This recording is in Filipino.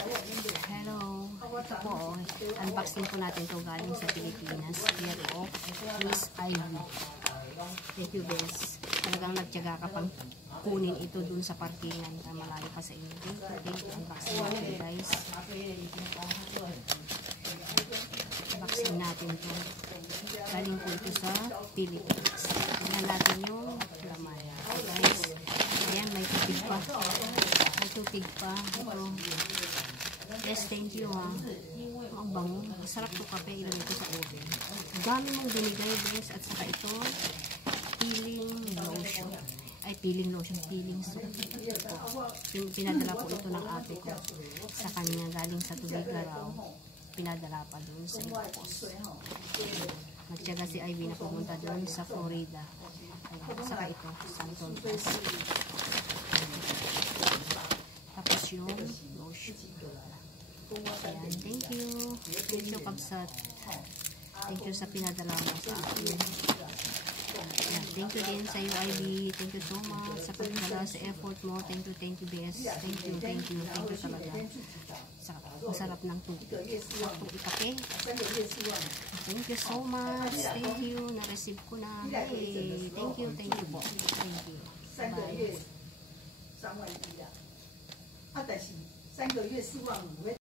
Hello. Ito po, unboxing po natin to galing sa Pilipinas. Here po, Miss Ivy. Thank you, Bes. Talagang nagtyaga ka pang kunin ito dun sa parkingan na malayo pa sa inyo. Thank you. Unboxing natin, guys. Unboxing natin to. Galing po ito sa Pilipinas. Tingnan natin yung laman. Okay, guys. Ayan, may tubig pa. May tubig pa. Ito. Yes, thank you, ha. Ang bango. Masarap to kape. Ilagay ko sa oven. Dami mong binigay, guys. At saka ito, peeling lotion. Ay, peeling lotion. Peeling soap. Pinadala po ito ng ate ko sa kanya. Galing sa Tubigaraw. Pinadala pa doon sa Ilocos. Nagtyaga si Ivy na pumunta doon sa Florida. At saka ito, Santon Pass. Tapos yung lotion. Ayan, thank you. Thank you, Kabsat. Thank you sa pinadala mo sa akin. Ayan, thank you din sa iyo, Ivy. Thank you so much sa pagdala, sa effort mo. Thank you, BS. Thank you talaga. Masarap ng tubig. Itong ikape. Thank you so much. Thank you. Na-receive ko na. Hey, thank you po. Thank you. Bye.